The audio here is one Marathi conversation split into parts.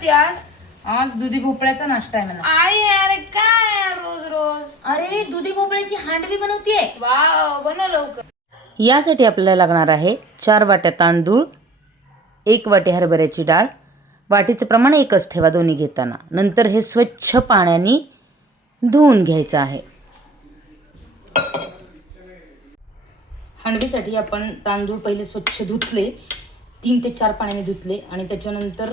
करते आज? आज दुधी भोपळ्याचा नाश्ता आहे म्हणा. आई अरे काय यार रोज रोज. अरे दुधी भोपळ्याची हांडवी बनवतेय. वाव, बनव लवकर. यासाठी आपल्याला लागणार आहे 4 वाट्या तांदूळ, 1 वाटी हरभऱ्याची डाळ. वाटीचं प्रमाण एकच ठेवा दोन्ही घेताना. नंतर हे स्वच्छ पाण्याने धुवून घ्यायचं आहे. हांडवीसाठी आपण तांदूळ पहिले स्वच्छ धुतले, 3 ते 4 पाण्याने धुतले आणि त्याच्यानंतर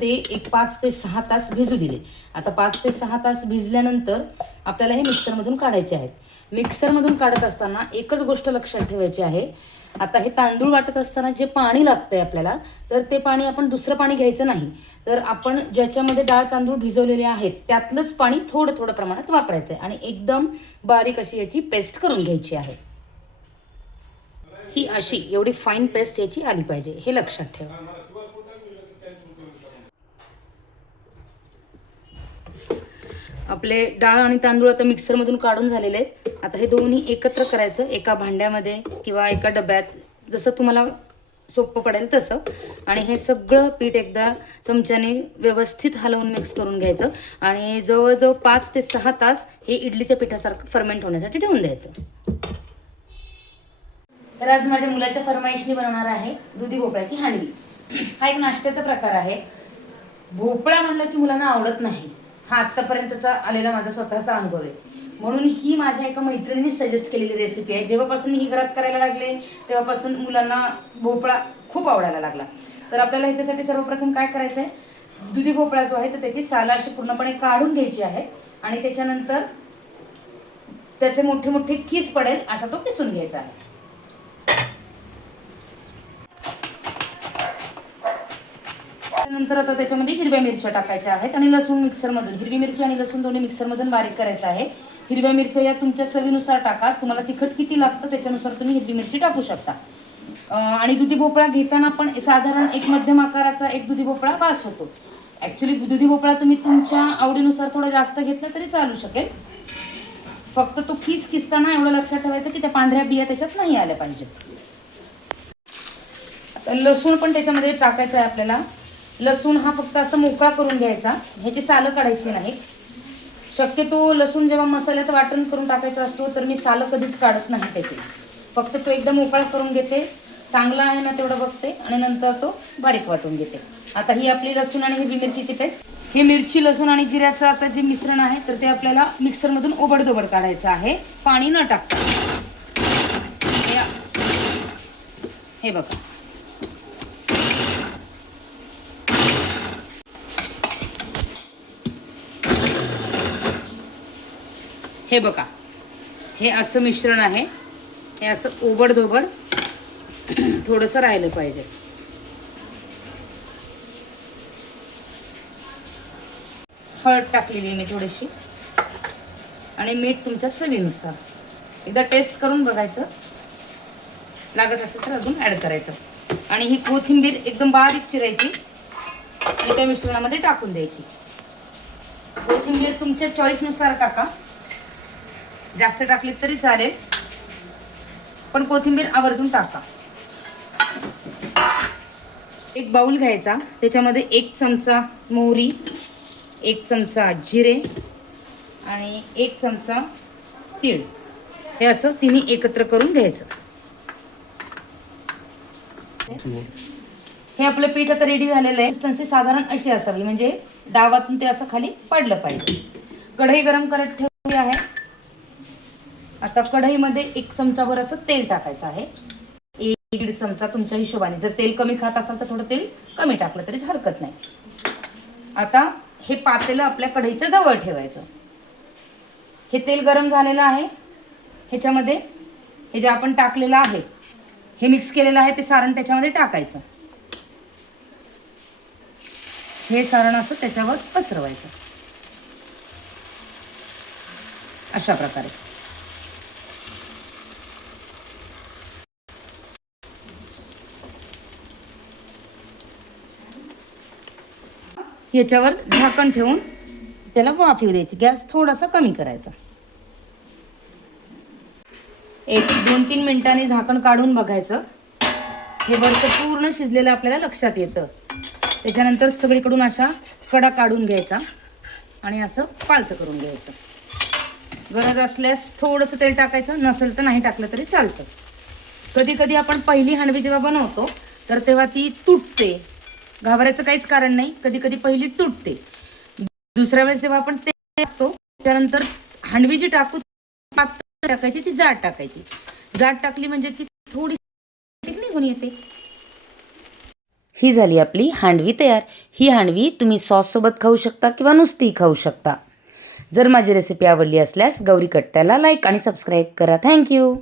ते एक 5 ते 6 तास भिजू दिले. आता 5 ते 6 तास भिजल्यानंतर आपल्याला हे मिक्सरमधून काढायचे आहेत. मिक्सरमधून काढत असताना एकच गोष्ट लक्षात ठेवायची आहे. आता हे तांदूळ वाटत असताना जे पाणी लागतंय आपल्याला, तर ते पाणी आपण दुसरं पाणी घ्यायचं नाही. तर आपण ज्याच्यामध्ये डाळ तांदूळ भिजवलेले आहेत त्यातलंच पाणी थोडं थोडं प्रमाणात वापरायचं आहे आणि एकदम बारीक अशी याची पेस्ट करून घ्यायची आहे. ही अशी एवढी फाईन पेस्ट याची आली पाहिजे, हे लक्षात ठेवा. आपले डाळ आणि तांदूळ आता मिक्सरमधून काढून झालेले आहेत. आता हे दोन्ही एकत्र करायचं एका भांड्यामध्ये किंवा एका डब्यात, जसं तुम्हाला सोपं पडेल तसं. आणि हे सगळं पीठ एकदा चमच्याने व्यवस्थित हलवून मिक्स करून घ्यायचं आणि जवळजवळ 5 ते 6 तास हे इडलीच्या पिठासारखं फर्मेंट होण्यासाठी ठेवून द्यायचं. तर आज माझ्या मुलाच्या फरमाईशनी बनवणार आहे दुधी भोपळ्याची हांडवी. हा एक नाश्त्याचा प्रकार आहे. भोपळा म्हणलं की मुलांना आवडत नाही, हा आत्तापर्यंतचा आलेला माझा स्वतःचा अनुभव आहे. म्हणून ही माझ्या एका मैत्रिणीने सजेस्ट केलेली रेसिपी आहे. जेव्हापासून मी ही घरात करायला लागले तेव्हापासून मुलांना भोपळा खूप आवडायला लागला. तर आपल्याला ह्याच्यासाठी सर्वप्रथम काय करायचं आहे, दुधी भोपळा जो आहे तर त्याची सालं अशी पूर्णपणे काढून घ्यायची आहे आणि त्याच्यानंतर त्याचे मोठे मोठे किस पडेल असा तो किसून घ्यायचा आहे. नंतर आता त्याच्यामध्ये हिरव्या मिरच्या टाकायच्या आहेत आणि लसूण मिक्सरमधून, हिरवी मिरची आणि लसूण दोन्ही मिक्सरमधून बारीक करायचं आहे. हिरव्या मिरच्या या तुमच्या चवीनुसार टाका, तुम्हाला तिखट किती लागतं त्याच्यानुसार तुम्ही हिरवी मिरची टाकू शकता. आणि दुधी भोपळा घेताना पण साधारण एक मध्यम आकाराचा एक दुधी भोपळा बास होतो. ॲक्च्युली दुधी भोपळा तुम्ही तुमच्या आवडीनुसार थोडा जास्त घेतला तरी चालू शकेल. फक्त तो किसताना एवढं लक्षात ठेवायचं की त्या पांढऱ्या बिया त्याच्यात नाही आल्या पाहिजेत. आता लसूण पण त्याच्यामध्ये टाकायचं आहे आपल्याला. लसूण हा फक्त असं मोकळा करून घ्यायचा, ह्याची सालं काढायची नाही. शक्यतो लसूण जेव्हा मसाल्यात वाटण करून टाकायचा असतो तर मी सालं कधीच काढत नाही त्याची. फक्त तो एकदम मोकळा करून घेते, चांगला आहे ना तेवढं बघते आणि नंतर तो बारीक वाटून घेते. आता ही आपली लसूण आणि हिरवी मिरचीची पेस्ट, हे मिरची लसूण आणि जिऱ्याचं आता जे मिश्रण आहे तर ते आपल्याला मिक्सरमधून ओबडधोबड काढायचं आहे, पाणी न टाकता. हे बघा, हे बघा, हे असं मिश्रण आहे. हे असं ओबडधोबड थोडंसं राहिलं पाहिजे. हळद टाकलेली आहे मी थोडीशी आणि मीठ तुमच्या चवीनुसार. एकदा टेस्ट करून बघायचं, लागत असेल तर अजून ॲड करायचं. आणि ही कोथिंबीर एकदम बारीक चिरायची आणि त्या मिश्रणामध्ये टाकून द्यायची. कोथिंबीर तुमच्या चॉईसनुसार टाका, जास्त टाकली तरी चालेल पण कोथिंबीर आवर्जून टाका. एक बाउल घ्यायचा, त्याच्यामध्ये 1 चमचा मोहरी, 1 चमचा जिरे आणि 1 चमचा तीळ, हे असं तिन्ही एकत्र करून घ्यायचं. हे आपलं पीठ आता रेडी झालेलं आहे. कन्सिस्टन्सी साधारण अशी असावी म्हणजे डावातून ते असं खाली पडलं पाहिजे. कढई गरम करत ठेवली आहे. आता कढईमध्ये 1 चमचाभर असं तेल टाकायचं आहे. 1-1.5 चमचा तुमच्या हिशोबाने. जर तेल कमी खात असाल तर थोडं तेल कमी टाकलं तरीच हरकत नाही. आता हे पातेलं आपल्या कढईच्या जवळ ठेवायचं. हे तेल गरम झालेलं आहे. ह्याच्यामध्ये हे जे आपण टाकलेलं आहे, हे मिक्स केलेलं आहे ते सारण त्याच्यामध्ये टाकायचं. हे सारण असं त्याच्यावर पसरवायचं अशा प्रकारे. याच्यावर झाकण ठेवून त्याला वाफ येऊ द्यायची. गॅस थोडासा कमी करायचा. एक 2-3 मिनिटांनी झाकण काढून बघायचं. हे वरचं पूर्ण शिजलेलं आपल्याला लक्षात येतं. त्याच्यानंतर सगळीकडून अशा कडा काढून घ्यायचा आणि असं पालतं करून घ्यायचं. गरज असल्यास थोडंसं तेल टाकायचं, नसेल तर नाही टाकलं तरी चालतं. कधी कधी आपण पहिली हांडवी जेव्हा बनवतो तर तेव्हा ती तुटते. घाबरायचं काहीच कारण नाही, कधी कधी पहिली तुटते. दुसऱ्या वेळेस जेव्हा आपण तेल टाकतो त्यानंतर हांडवी जी टाकू पातळ टाकायची, ती जाड टाकायची. जाड टाकली म्हणजे ती थोडी निघून येते. ही झाली आपली हांडवी तयार. ही हांडवी तुम्ही सॉससोबत खाऊ शकता किंवा नुसती खाऊ शकता. जर माझी रेसिपी आवडली असल्यास गौरी कट्ट्याला लाईक आणि सबस्क्राईब करा. थँक्यू.